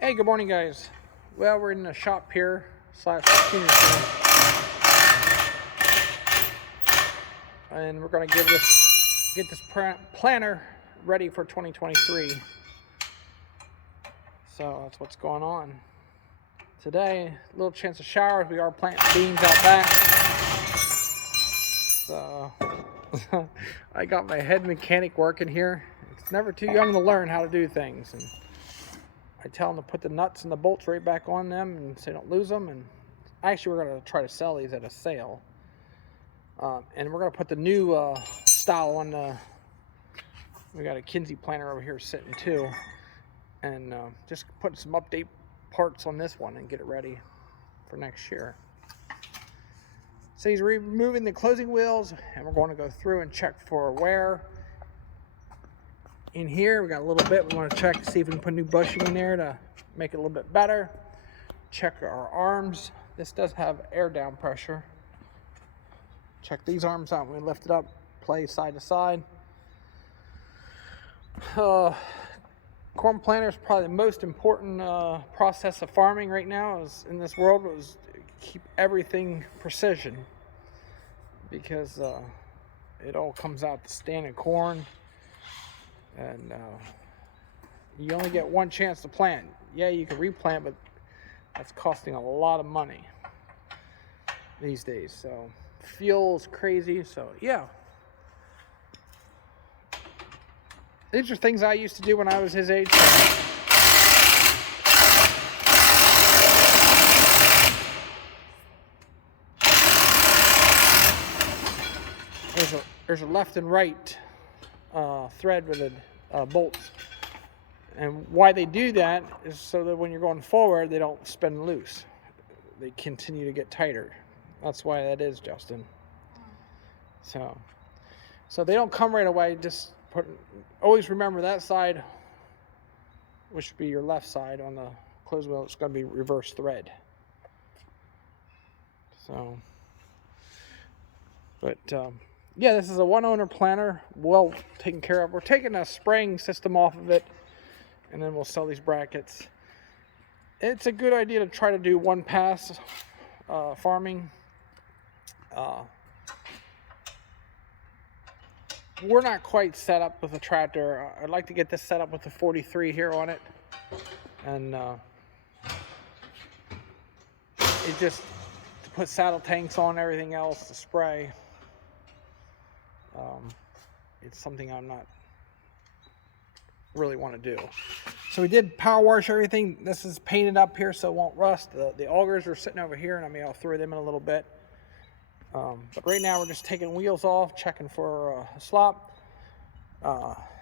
Hey, good morning, guys. Well, we're in the shop here / machinery center, and we're going to get this planter ready for 2023. So that's what's going on today. A little chance of showers. We are planting beans out back. So I got my head mechanic working here. It's never too young to learn how to do things. And I tell them to put the nuts and the bolts right back on them and so they don't lose them. And actually, we're going to try to sell these at a sale. And we're going to put the new style on the. We got a Kinze planter over here sitting too. And just put some update parts on this one and get it ready for next year. So he's removing the closing wheels, and we're going to go through and check for wear. In here, we got a little bit. We want to check to see if we can put new bushing in there to make it a little bit better. Check our arms. This does have air down pressure. Check these arms out when we lift it up, play side to side. Corn planter is probably the most important process of farming right now in this world, is keep everything precision, because it all comes out to standing corn. And you only get one chance to plant. Yeah, you can replant, but that's costing a lot of money these days. So fuel's crazy. So yeah, these are things I used to do when I was his age. There's a left and right thread with the bolts, and why they do that is so that when you're going forward they don't spin loose, they continue to get tighter. That's why that is, Justin. So they don't come right away. Just always remember that side, which would be your left side on the closed wheel, it's going to be reverse thread. So but yeah, this is a one-owner planter, well taken care of. We're taking a spraying system off of it, and then we'll sell these brackets. It's a good idea to try to do one pass farming. We're not quite set up with a tractor. I'd like to get this set up with the 43 here on it, and it just to put saddle tanks on, everything else to spray. It's something I'm not really want to do. So we did power wash everything. This is painted up here so it won't rust. The augers are sitting over here, and I'll throw them in a little bit. But right now we're just taking wheels off, checking for a slop.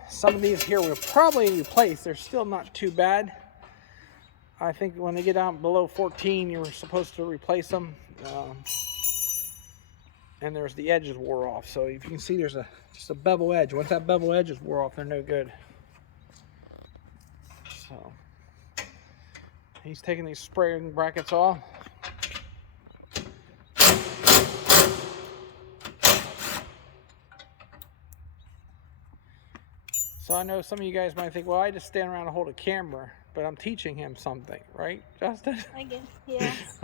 Some of these here we'll probably replace. They're still not too bad. I think when they get down below 14, you're supposed to replace them. And there's the edges wore off, so if you can see, there's just a bevel edge. Once that bevel edge is wore off, they're no good. So he's taking these spraying brackets off. So I know some of you guys might think, well, I just stand around and hold a camera, but I'm teaching him something, right, Justin? I guess, yes.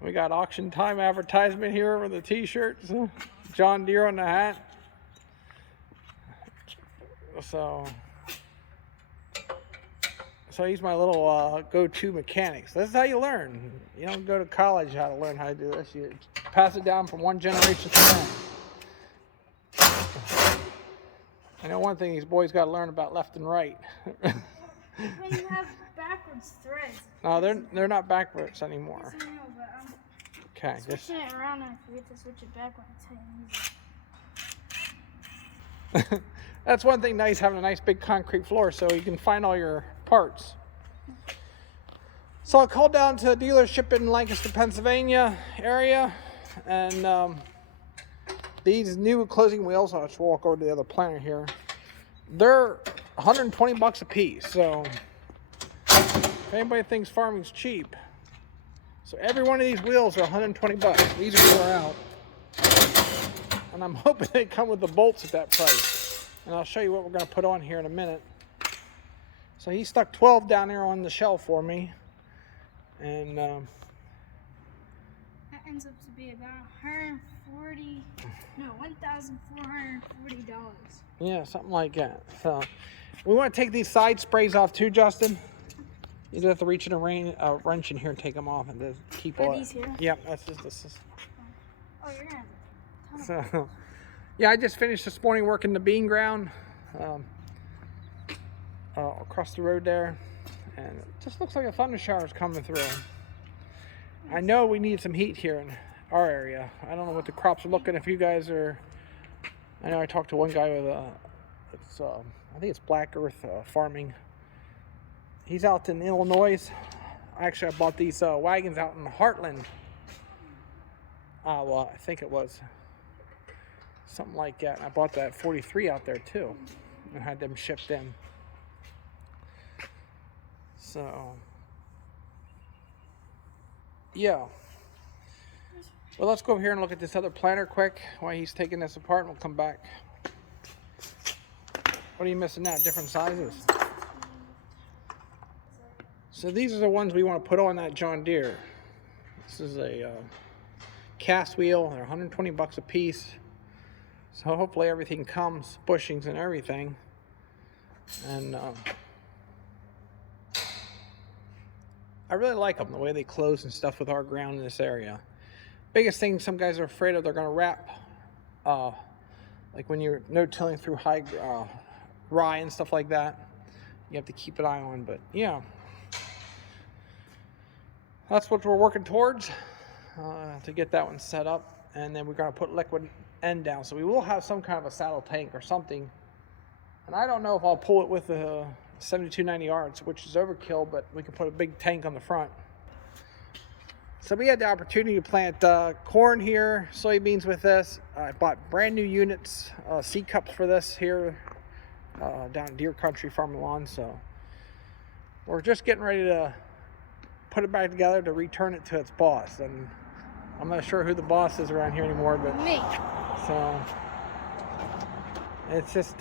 We got auction time advertisement here with the t-shirts, John Deere on the hat. So he's my little go-to mechanic. So this is how you learn. You don't go to college how to learn how to do this. You pass it down from one generation to the next. I know one thing these boys got to learn about left and right. When you have backwards threads. No, they're not backwards anymore. Yes, I know, but Okay. switching it around, and I forget to switch it back when I tell you. That's one thing nice, having a nice big concrete floor so you can find all your parts. So I called down to a dealership in Lancaster, Pennsylvania area, and these new closing wheels, I'll just walk over to the other planter here, they're $120 a piece. So if anybody thinks farming's cheap, so every one of these wheels are $120. These are wore out, and I'm hoping they come with the bolts at that price. And I'll show you what we're going to put on here in a minute. So So he stuck 12 down there on the shelf for me. And that ends up to be about $1,440. yeah, something like that. So we want to take these side sprays off too, Justin. You just have to reach in a wrench in here and take them off and just keep all these here? Yep, that's just this is. Oh, you're gonna have a ton of So, yeah, I just finished this morning working the bean ground across the road there, and it just looks like a thunder shower's coming through. I know we need some heat here in our area. I don't know what the crops are looking. If you guys are, I know I talked to one guy with it's I think it's Black Earth Farming. He's out in Illinois. Actually, I bought these wagons out in Heartland. Well, I think it was something like that. I bought that 43 out there too, and had them shipped in. So, yeah. Well, let's go over here and look at this other planter quick while he's taking this apart, and we'll come back. What are you missing now? Different sizes. So these are the ones we want to put on that John Deere. This is a cast wheel. They're 120 bucks a piece. So hopefully everything comes, bushings and everything. And I really like them, the way they close and stuff with our ground in this area. Biggest thing some guys are afraid of, they're going to wrap, like when you're no-tilling through high rye and stuff like that. You have to keep an eye on, but yeah. That's what we're working towards, to get that one set up. And then we're going to put liquid end down. So we will have some kind of a saddle tank or something. And I don't know if I'll pull it with the 7290 yards, which is overkill, but we can put a big tank on the front. So we had the opportunity to plant corn here, soybeans with this. I bought brand new units, seed cups for this here down in Deere Country Farm Lawn. So we're just getting ready to put it back together to return it to its boss. And I'm not sure who the boss is around here anymore, but me. So it's just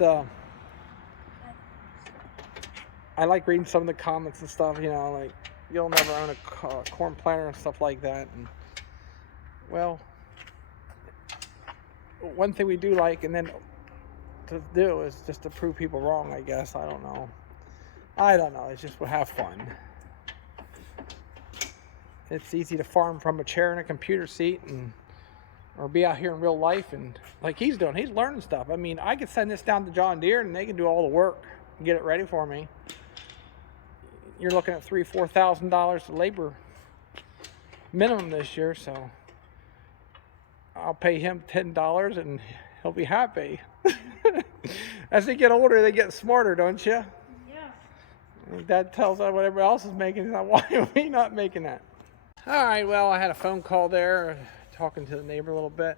I like reading some of the comments and stuff, you know, like you'll never own a corn planter and stuff like that. And well, one thing we do like, and then to do, is just to prove people wrong, I guess. I don't know, it's just we'll have fun. It's easy to farm from a chair and a computer seat, and or be out here in real life, and like he's doing, he's learning stuff. I mean, I could send this down to John Deere and they can do all the work and get it ready for me. You're looking at $3,000-4,000 labor minimum this year, so I'll pay him $10 and he'll be happy. As they get older, they get smarter, don't you? Yeah. And that tells us what everybody else is making. Why are we not making that? All right, well, I had a phone call there, talking to the neighbor a little bit.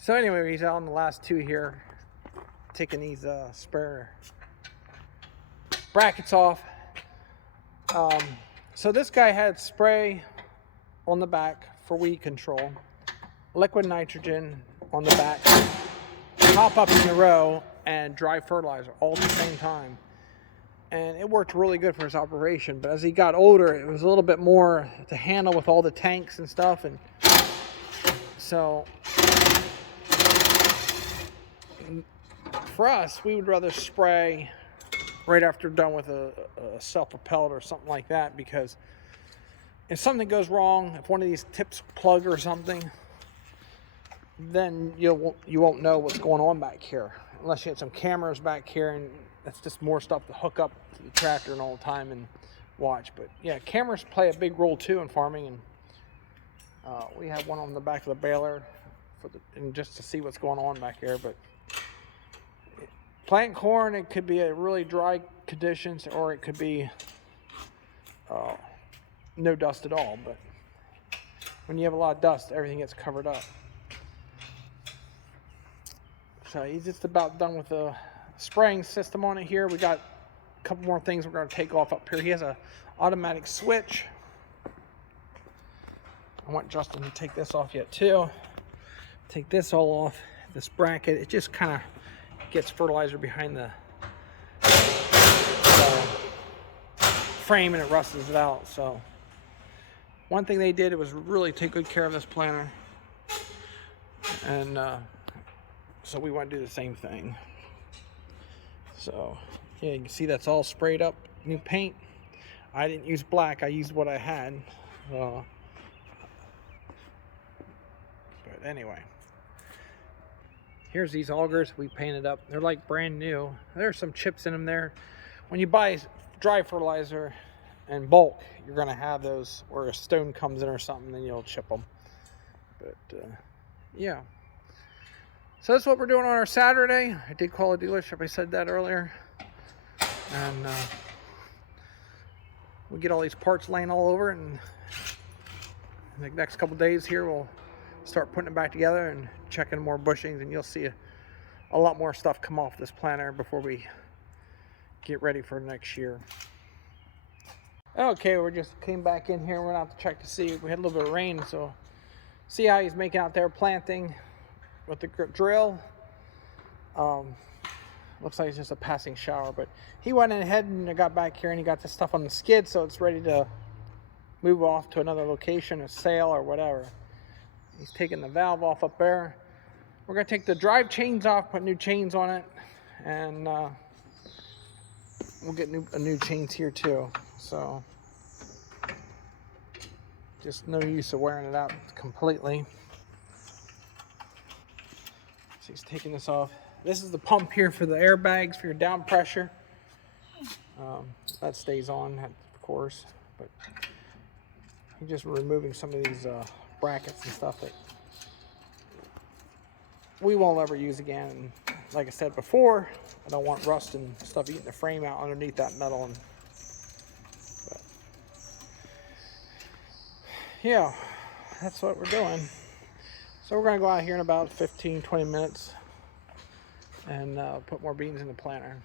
So anyway, he's out on the last two here, taking these spare brackets off. So this guy had spray on the back for weed control, liquid nitrogen on the back, top up in the row, and dry fertilizer all at the same time. And it worked really good for his operation, but as he got older, it was a little bit more to handle with all the tanks and stuff. And so for us, we would rather spray right after done with a self-propelled or something like that, because if something goes wrong, if one of these tips plug or something, then you won't know what's going on back here, unless you had some cameras back here, and that's just more stuff to hook up to the tractor and all the time and watch. But yeah, cameras play a big role too in farming, and we have one on the back of the baler and just to see what's going on back there. But plant corn, it could be a really dry conditions, or it could be no dust at all. But when you have a lot of dust, everything gets covered up. So he's just about done with the spraying system on it here. We got a couple more things we're going to take off up here. He has a automatic switch. I want Justin to take this off yet too. Take this all off, this bracket. It just kind of gets fertilizer behind the frame and it rusts it out. So one thing they did was really take good care of this planter, and so we want to do the same thing. So yeah, you can see that's all sprayed up, new paint. I didn't use black, I used what I had. But anyway, here's these augers we painted up. They're like brand new. There's some chips in them there. When you buy dry fertilizer in bulk, you're gonna have those where a stone comes in or something, then you'll chip them. But yeah, so that's what we're doing on our Saturday. I did call a dealership, I said that earlier, and we get all these parts laying all over, and in the next couple days here we'll start putting it back together and checking more bushings, and you'll see a lot more stuff come off this planter before we get ready for next year. Okay, we just came back in here. We're going to have to check to see. We had a little bit of rain, so see how he's making out there planting with the drill. Looks like it's just a passing shower, but he went ahead and got back here and he got this stuff on the skid, so it's ready to move off to another location, a sale or whatever. He's taking the valve off up there. We're going to take the drive chains off, put new chains on it, and we'll get new chains here too. So just no use of wearing it out completely. So he's taking this off. This is the pump here for the airbags for your down pressure. That stays on, of course, but he's just removing some of these brackets and stuff that we won't ever use again. And like I said before, I don't want rust and stuff eating the frame out underneath that metal. But yeah, that's what we're doing. So we're going to go out here in about 15-20 minutes and put more beans in the planter.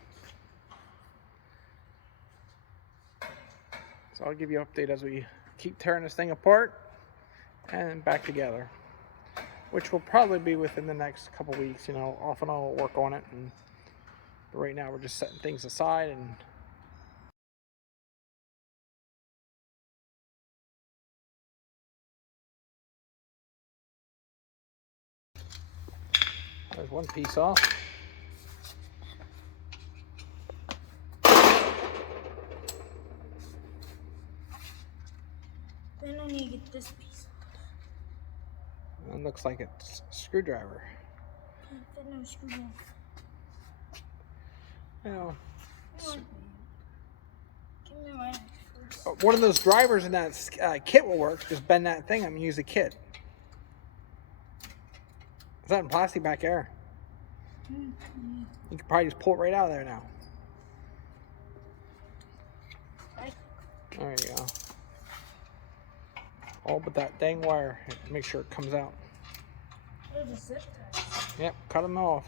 So I'll give you an update as we keep tearing this thing apart and back together, which will probably be within the next couple weeks. You know, off and on we'll work on it, but right now we're just setting things aside. And there's one piece off. Then I need to get this piece. It looks like it's a screwdriver. Can't fit no screwdriver. Well, Give me my first. one of those drivers in that kit will work. Just bend that thing up and use the kit. Is that in plastic back there? Mm-hmm. You could probably just pull it right out of there now. There you go. All but that dang wire. Make sure it comes out. There's a zip tie. Yep, cut them off.